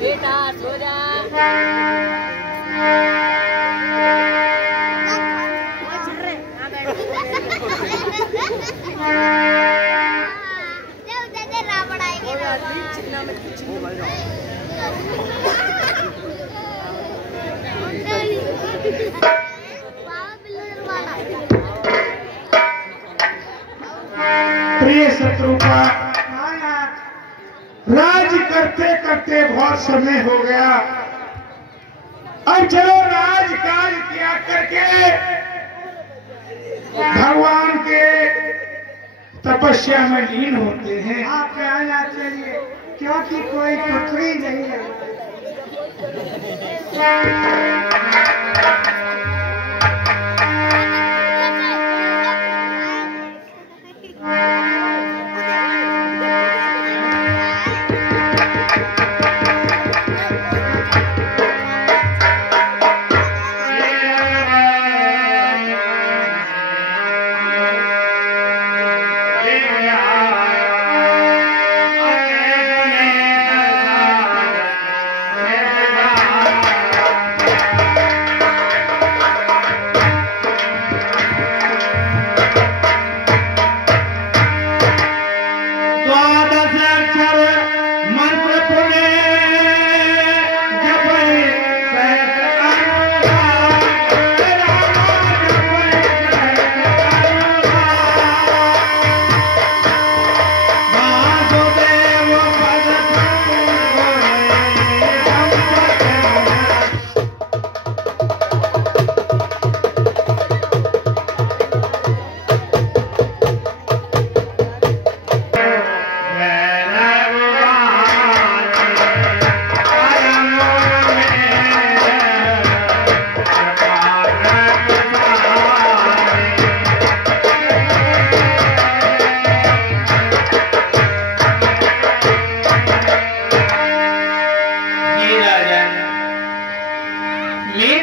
बेटा सो जा। प्रिय शत्रु का राज करते करते बहुत समय हो गया। अब चलो राज काज किया करके भगवान के तपस्या में लीन होते हैं। आप आना चाहिए क्योंकि कोई टुकड़ी नहीं है।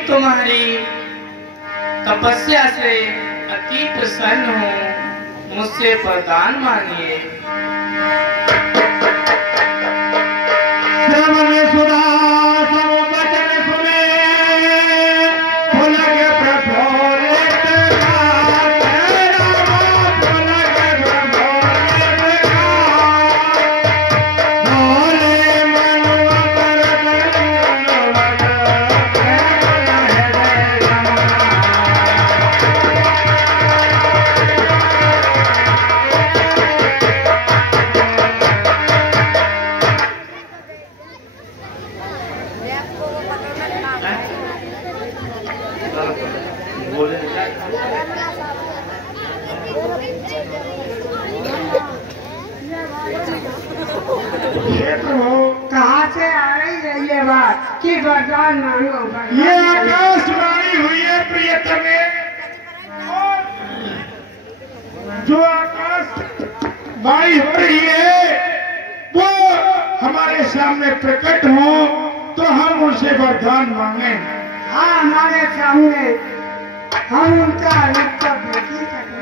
तुम्हारी तपस्या से अति प्रसन्न हूँ, मुझसे वरदान मांगिए। कहाँ से आ रही है ये बात कि वरदान मांगो? ये आकाशवाणी हुई है प्रियतमे, और जो आकाशवाणी हो रही है वो हमारे सामने प्रकट हो तो हम उनसे वरदान मांगे। हाँ, हमारे सामने हम उनका वक्तव्य की सकें।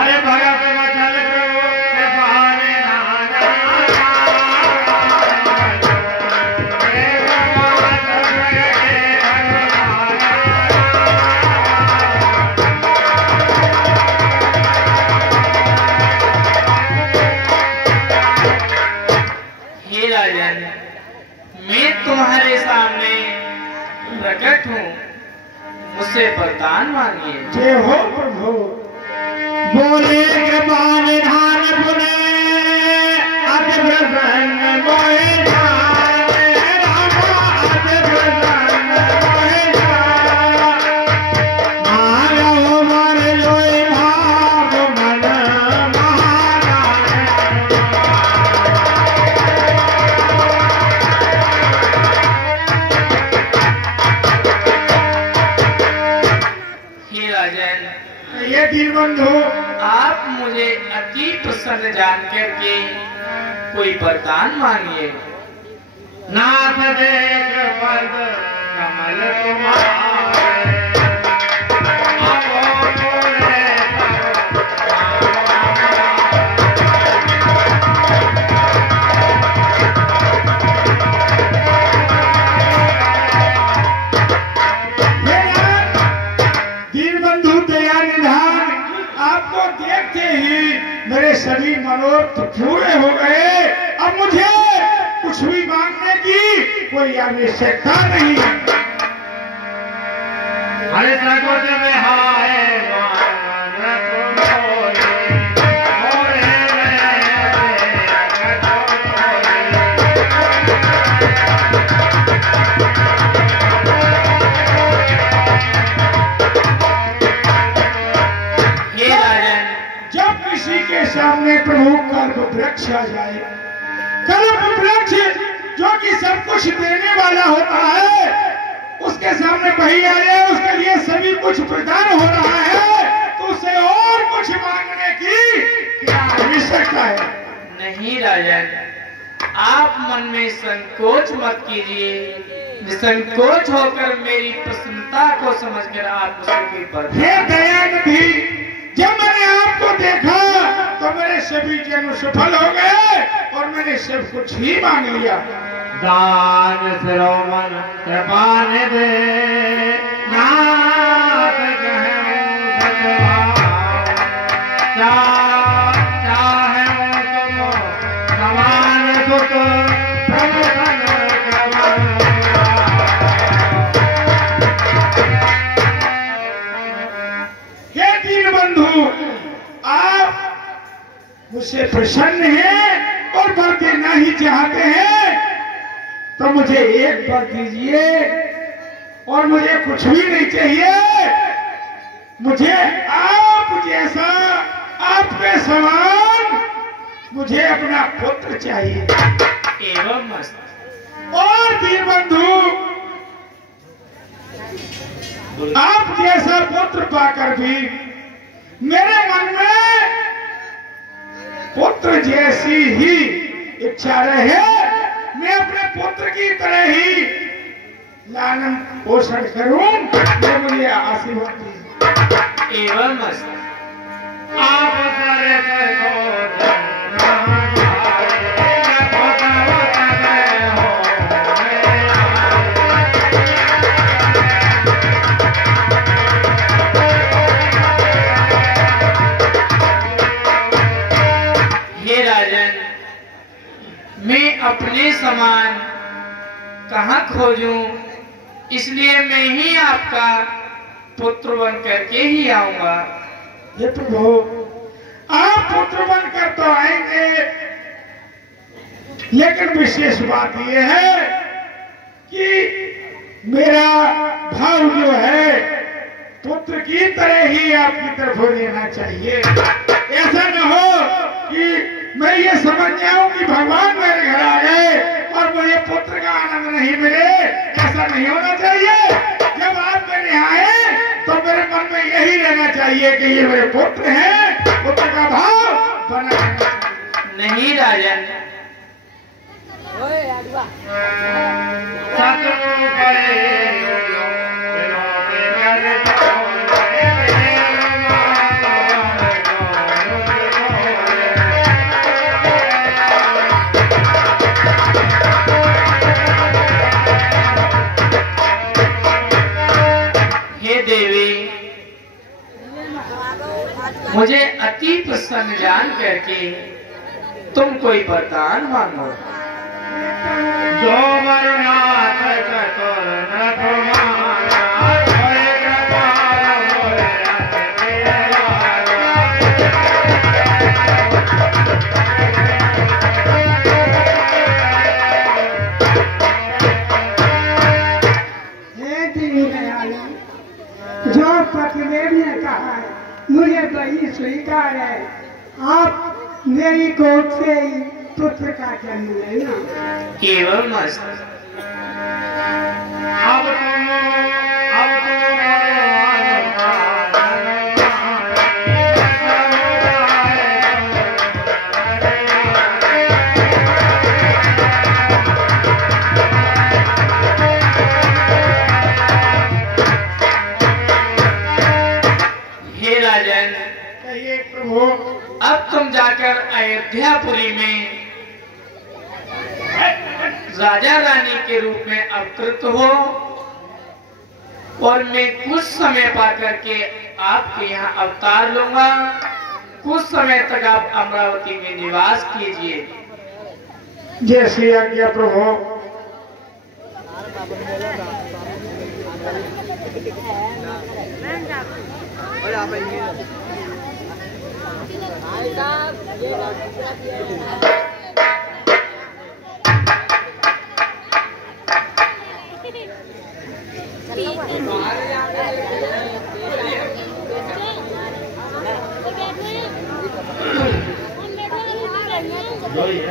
अरे भगा मैं तुम्हारे सामने प्रकट हूँ, मुझसे वरदान मांगिए। जय हो प्रभु। बोले के बाण धान बुने अति प्रसन्न मोहे जान, रामा अति प्रसन्न मोहे जान, मारो मन लोई भाव मन ये दीनबंधु, आप मुझे अति प्रसन्न जान करके कोई वरदान मांगिए। नाथ देख पद कमल तुम्हारे, दीनबंधु दया निधान, आपको देखते ही मेरे सभी मनोरथ पूरे हो गए। अब मुझे कुछ भी मांगने की कोई आवश्यकता नहीं है। हरे सकुच में हाय मान तुम्हारे, मोरे जब किसी के सामने प्रभु कल्प वृक्ष आ जाए, कल्प वृक्ष जो कि सब कुछ देने वाला होता है, उसके सामने वही आ जाए, उसके लिए सभी कुछ प्रदान हो रहा है, तो उसे और कुछ मांगने की क्या आवश्यकता है? नहीं राजन, आप मन में संकोच मत कीजिए। निसंकोच होकर मेरी प्रसन्नता को समझकर आप उसके पर हे दयानिधि, जब मैंने आपको देखा तो मेरे सभी जन्म सफल हो गए और मैंने सब कुछ ही मांग लिया। दान सिरोमन कृपान दे, नाथ कहूं सतभाव, चाहे तुम समान सुत प्रभुधन कमल। हे दीनबंधु, आप मुझसे प्रसन्न हैं और वर देना ही चाहते हैं, तो मुझे एक वर दीजिए और मुझे कुछ भी नहीं चाहिए। मुझे आप जैसा, आपके समान मुझे अपना पुत्र चाहिए। एवं मस्त। और दीनबंधु, आप जैसा पुत्र पाकर भी मेरे मन में पुत्र जैसी ही इच्छा रहे। मैं अपने पुत्र की तरह ही लालन पोषण करूं, ये मुझे आशीर्वाद दीजिए। एवं मस्त। आप करे सको मैं अपने समान कहाँ खोजूं, इसलिए मैं ही आपका पुत्र बन करके ही आऊंगा। ये प्रभु, आप पुत्र बनकर तो आएंगे, लेकिन विशेष बात यह है कि मेरा भाव जो है पुत्र की तरह ही आपकी तरफ लेना चाहिए। ऐसा न हो कि मैं ये समझ जाऊं कि भगवान मेरे घर आ गए और मुझे पुत्र का आनंद नहीं मिले। ऐसा नहीं होना चाहिए। जब आप मेरे आए तो मेरे मन में यही रहना चाहिए कि ये मेरे पुत्र हैं, पुत्र का भाव बना रहना चाहिए। नहीं राजन, सतगुरु करे देवी, मुझे अति प्रसन्न जान करके तुम कोई वरदान मांगो। जो वरनाथ चतुर न तुम्हारा, जो पतिदेव ने कहा है मुझे वही स्वीकार है। आप मेरी कोख से ही पुत्र का जन्म लेना। केवल मस्त। अब तुम प्रभु, अब तुम जाकर अयोध्यापुरी में राजा रानी के रूप में अवतरित हो और मैं कुछ समय पा करके आपके यहाँ अवतार लूंगा। कुछ समय तक आप अमरावती में निवास कीजिए। जैसी आज्ञा प्रभु। भाई साहब ये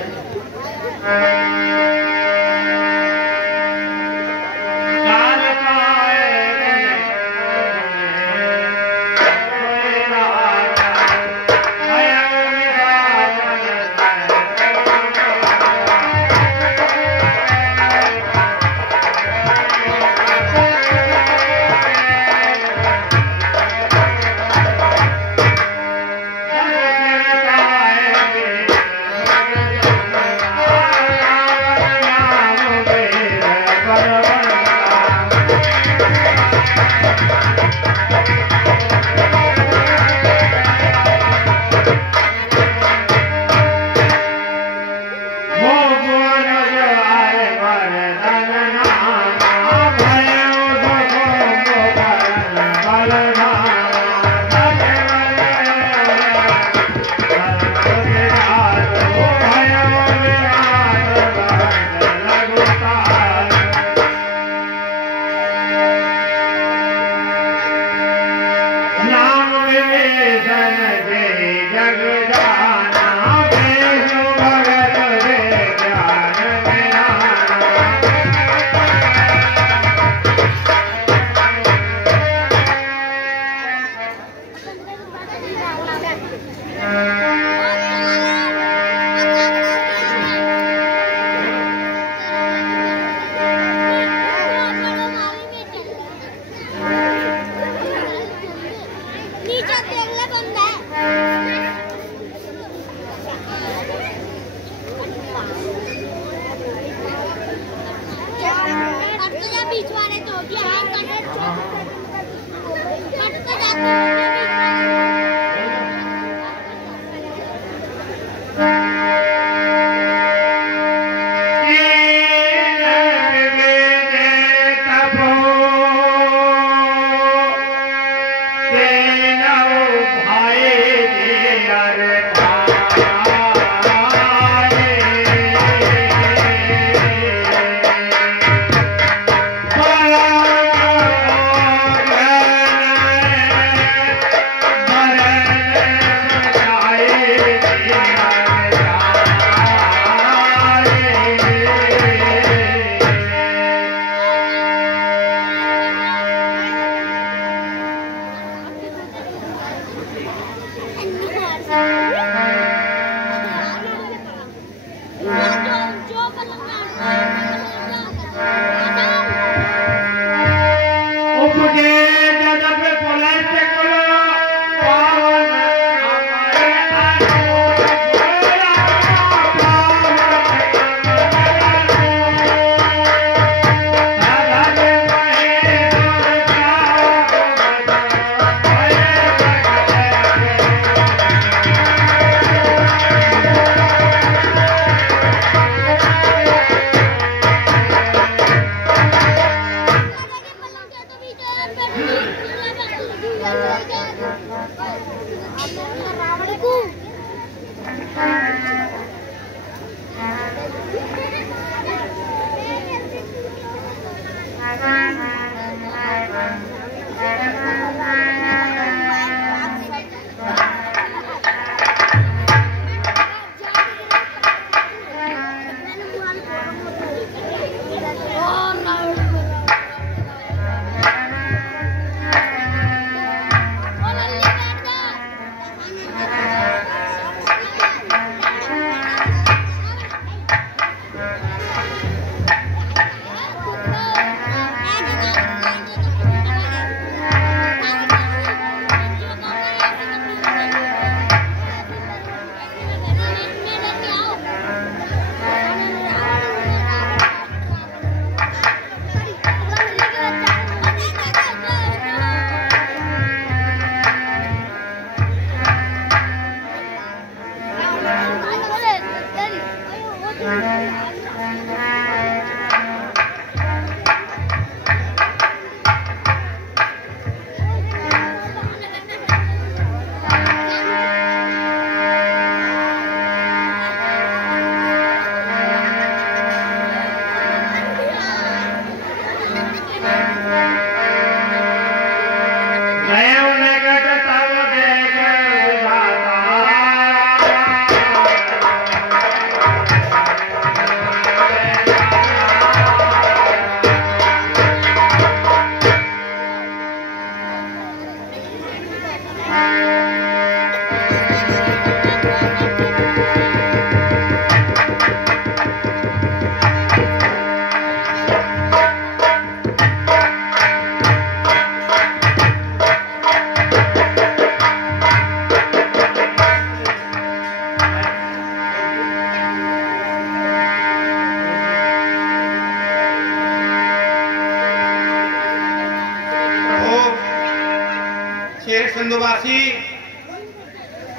ब्रजवासी,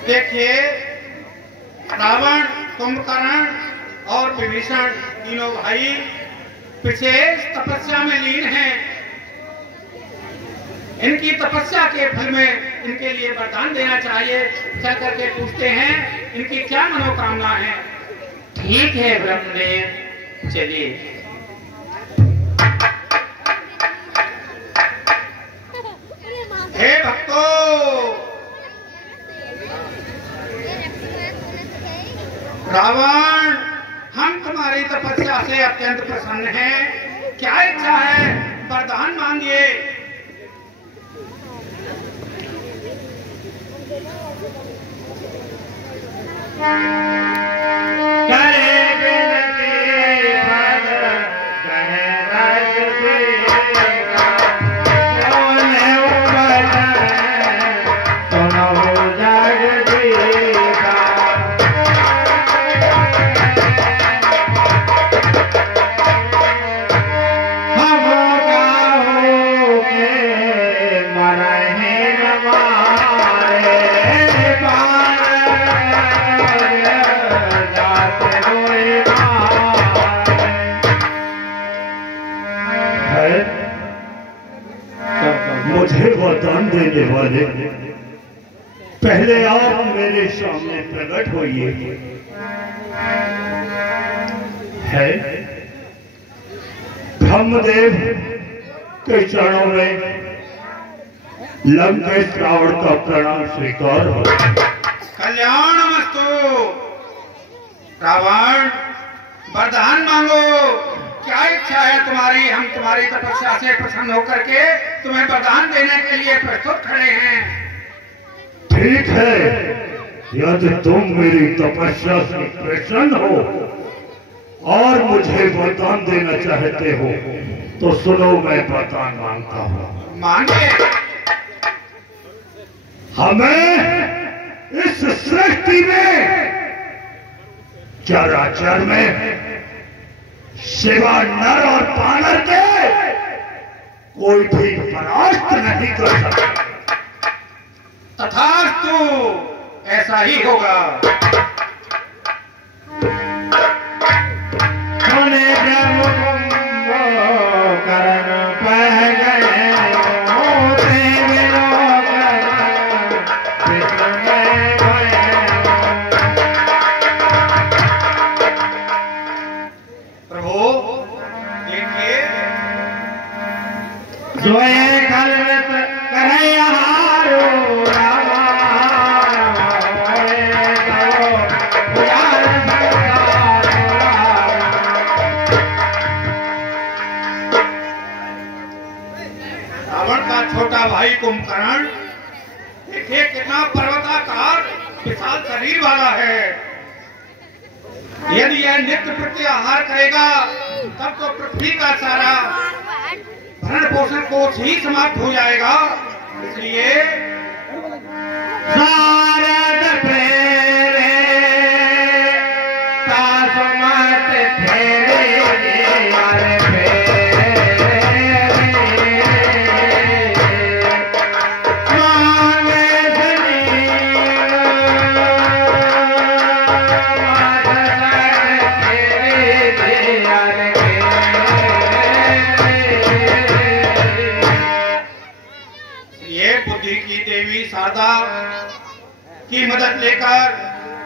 देखिए रावण, कुंभकर्ण और विभीषण तीनों भाई विशेष तपस्या में लीन हैं। इनकी तपस्या के फल में इनके लिए वरदान देना चाहिए। चल करके पूछते हैं इनकी क्या मनोकामना है। ठीक है ब्रह्मदेव, चलिए। हे भक्तों, रावण, हम तुम्हारी तपस्या से अत्यंत प्रसन्न हैं। क्या इच्छा है, वरदान मांगिए। करे बिनती भग कहे राज सुइया, बोले वचन सुनो जगदीशा। हम काहू के मरहि न मारे, मुझे वरदान देने वाले, पहले आप मेरे सामने प्रकट होइए। है ब्रह्मदेव के चरणों में लंकेश रावण का प्रणाम स्वीकार हो। कल्याणमस्तु। रावण, वरदान मांगो। क्या इच्छा है तुम्हारी? हम तुम्हारी तपस्या से प्रसन्न होकर के तुम्हें वरदान देने के लिए प्रस्तुत खड़े हैं। ठीक है, यदि तुम मेरी तपस्या से प्रसन्न हो और मुझे वरदान देना चाहते हो तो सुनो, मैं वरदान मांगता हूँ। मांगे। हमें इस सृष्टि में, चराचर में, सिवा नर और बानर के कोई भी परास्त नहीं कर सकता। तथास्तु, ऐसा ही होगा। सुने जब करण पह गए, जोए कलवत करैया हारो रामा, रावण का छोटा भाई कुंभकर्ण, देखिए कितना पर्वताकार विशाल शरीर वाला है। यदि यह नित्य प्रत्याहार करेगा तब तो पृथ्वी का सारा भरण पोषण कोष ही समाप्त हो जाएगा। इसलिए शारद फेरे तासमत फेरे अरे शारदा की मदद लेकर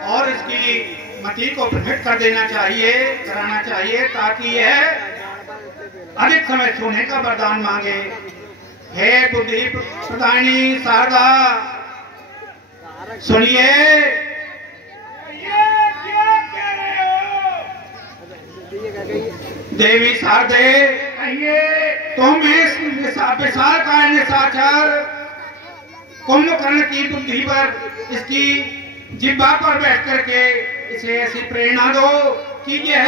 और इसकी मति को प्रकट कर देना चाहिए, कराना चाहिए, ताकि यह अधिक समय सोने का वरदान मांगे। हे बुद्धि प्रदायिनी शारदा, सुनिए। देवी शारदे, तुम इस विशाल काय निशाचर कुंभकर्ण की बुद्धि पर, इसकी जिह्वा पर बैठ करके इसे ऐसी प्रेरणा दो कि यह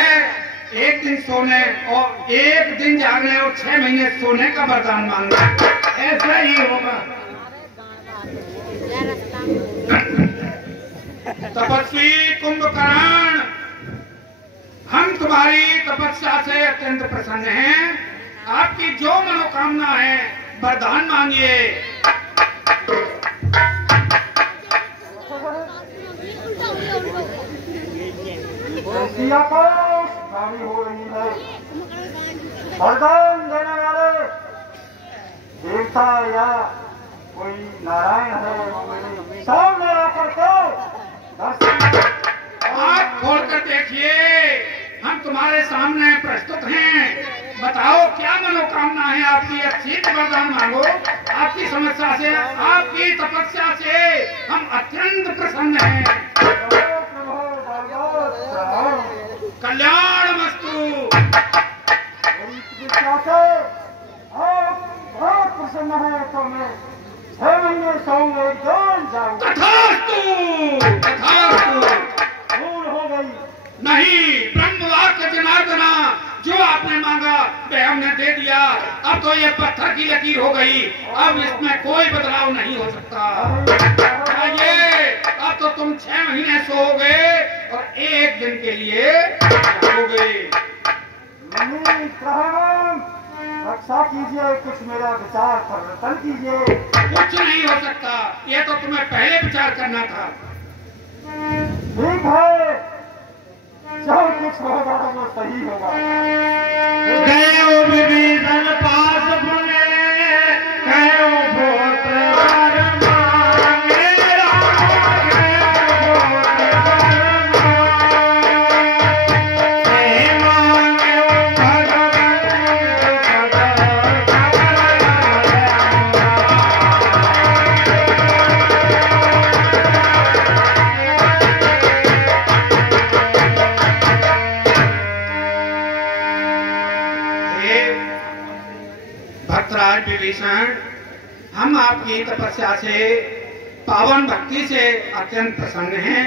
एक दिन सोने और एक दिन जागने और 6 महीने सोने का वरदान मांगे। ऐसा ही होगा। तपस्वी कुंभकर्ण, हम तुम्हारी तपस्या से अत्यंत प्रसन्न हैं। आपकी जो मनोकामना है वरदान मांगिए। वरदान देने वाले देवता या कोई नारायण है, सामने आकर के दर्शन। आँख खोलकर देखिए, हम तुम्हारे सामने प्रस्तुत हैं। बताओ क्या मनोकामना है आपकी? अच्छी वरदान मांगो। आपकी समस्या से, आपकी तपस्या से हम अत्यंत प्रसन्न हैं। कल्याण मस्तु। आप बहुत प्रसन्न है तो मैं 6 महीने सोऊंगे, जान जाऊंगा। तथास्तु, तथास्तु। भूल हो गई नहीं, ब्रह्म वाक्य जनार्दना, जो आपने मांगा वह हमने दे दिया। अब तो ये पत्थर की लकीर हो गई, अब इसमें कोई बदलाव नहीं हो सकता। आइए, अब तो तुम 6 महीने सोओगे और 1 दिन के लिए जागोगे। नहीं, रक्षा कीजिए, कुछ मेरा विचार परिवर्तन कीजिए। कुछ नहीं हो सकता, ये तो तुम्हें पहले विचार करना था। ठीक है, जो कुछ होगा वो सही होगा। गए विभीषण पास बने, गए बहुत वर मांगे राम, गए बहुत वर मांगे भगवंत भक्तराज विभीषण, हम आपकी तपस्या से, पावन भक्ति से अत्यंत प्रसन्न हैं।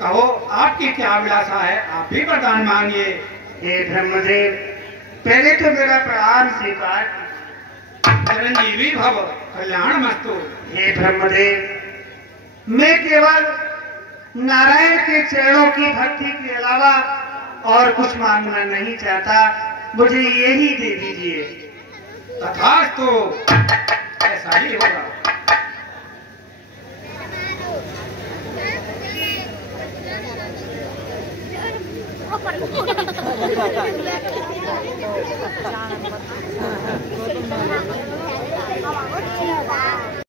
कहो आपकी क्या अभिलाषा है? आप भी वरदान मांगिए। हे ब्रह्मदेव, पहले तो मेरा प्रणाम स्वीकार। चिरंजीवी भव, कल्याण मस्तु। हे ब्रह्मदेव, मैं केवल नारायण के चरणों की भक्ति के अलावा और कुछ मांगना नहीं चाहता, मुझे यही दे दीजिए। तथास्तु, ऐसा ही होगा। Jangan